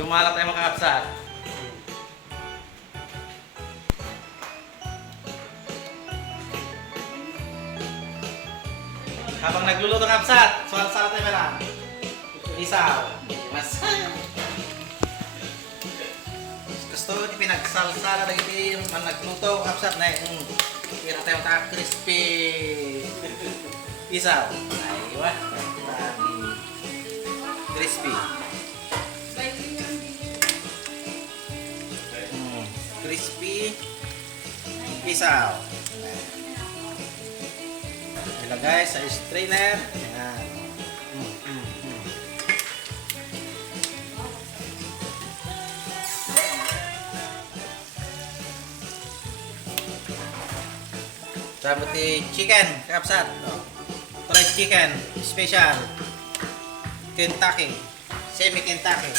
Sumalat tayo mga kapsat. Habang nagluluto ng kapsat, sumalat tayo meron. Isaw. Mas. Gusto di pinagsalsala na iti yung nagluto kapsat na yung kira tayo crispy. Isaw. Ay, wah. Crispy. Crispy isaw. Ilagay sa strainer. Ayan. Tapos chicken, kapsat. Fried chicken, special. Kentucky. Semi Kentucky.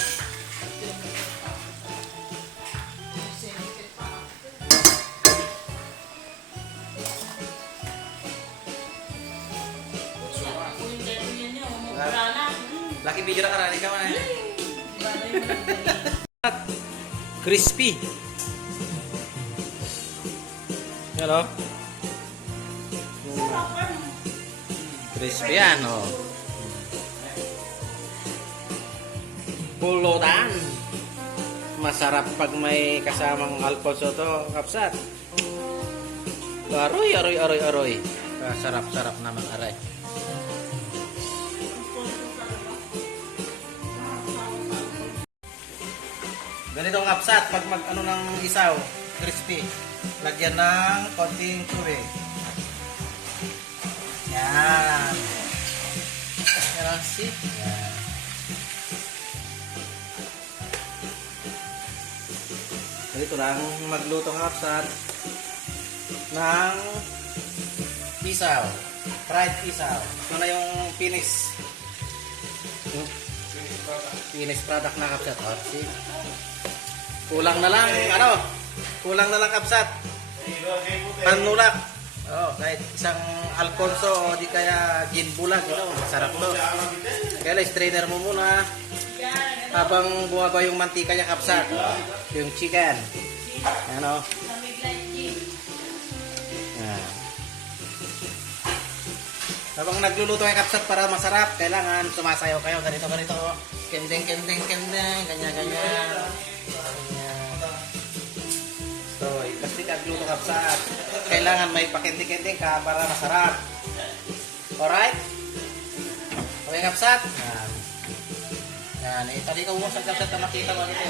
Laki video na karani ka man. Crispy. Hello. Crispy yan, oh. Pulutan. Masarap pag may kasamang alfonso to, kapsat. Aroy. Sarap naman aray. Ganito ang kapsat pag mag-ano ng isaw, crispy. Lagyan ng konting tubig. Yan. Yan. Yan. Ganito lang magluto ng kapsat ng isaw. Fried isaw. Ito na yung finish. Finish product na kapsat. Oh, see? Kulang na lang, kulang na lang kapsat. Panulak. Oh, kahit isang alfonso o di kaya gin bulag, masarap to. Kaya strainer mo muna habang bumaba yung mantika niya kapsat. Yung chicken. Ano? Yan. Habang nagluluto kayo kapsat para masarap, kailangan sumasayaw kayo ganito. Kendeng, ganyan. So, pasti nagluto kapsat. Kailangan may pakending-kending ka para masarap. Alright? Okay kapsat? Yan. Tadi ka umusag kapsat na makita mo dito.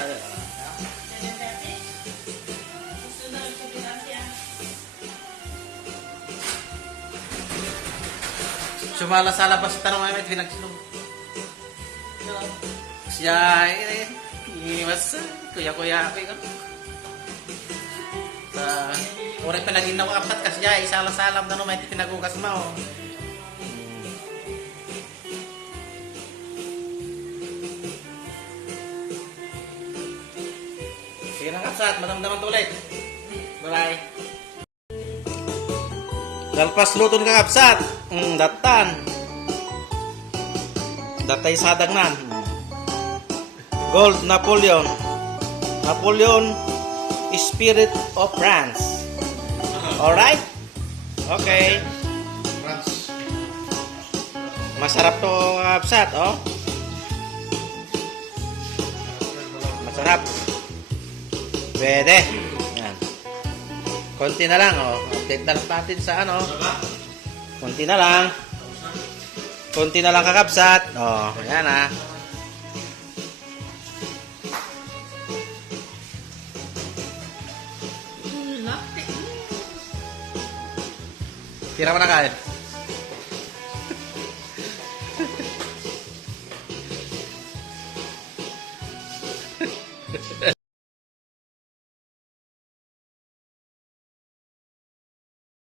Sumala-sala pa sa tanong namin, pinagsulong. Siya, mas kuya-kuya ako yun. Orang pinaginaw kapsat kasi ya isalam-salam na no may tinagugas mo. Sige na kapsat, madamdaman to ulit. Bye-bye. Galpas luton ka kapsat. Datan. Datay sadagnan. Gold Napoleon. Spirit of France. Alright? Okay. Masarap to kapsat, oh. Masarap. Pwede. Yan. Konti na lang, oh. Update na lang natin sa ano. Konti na lang kakapsat. Oh, yan ah. Tira mo na kain.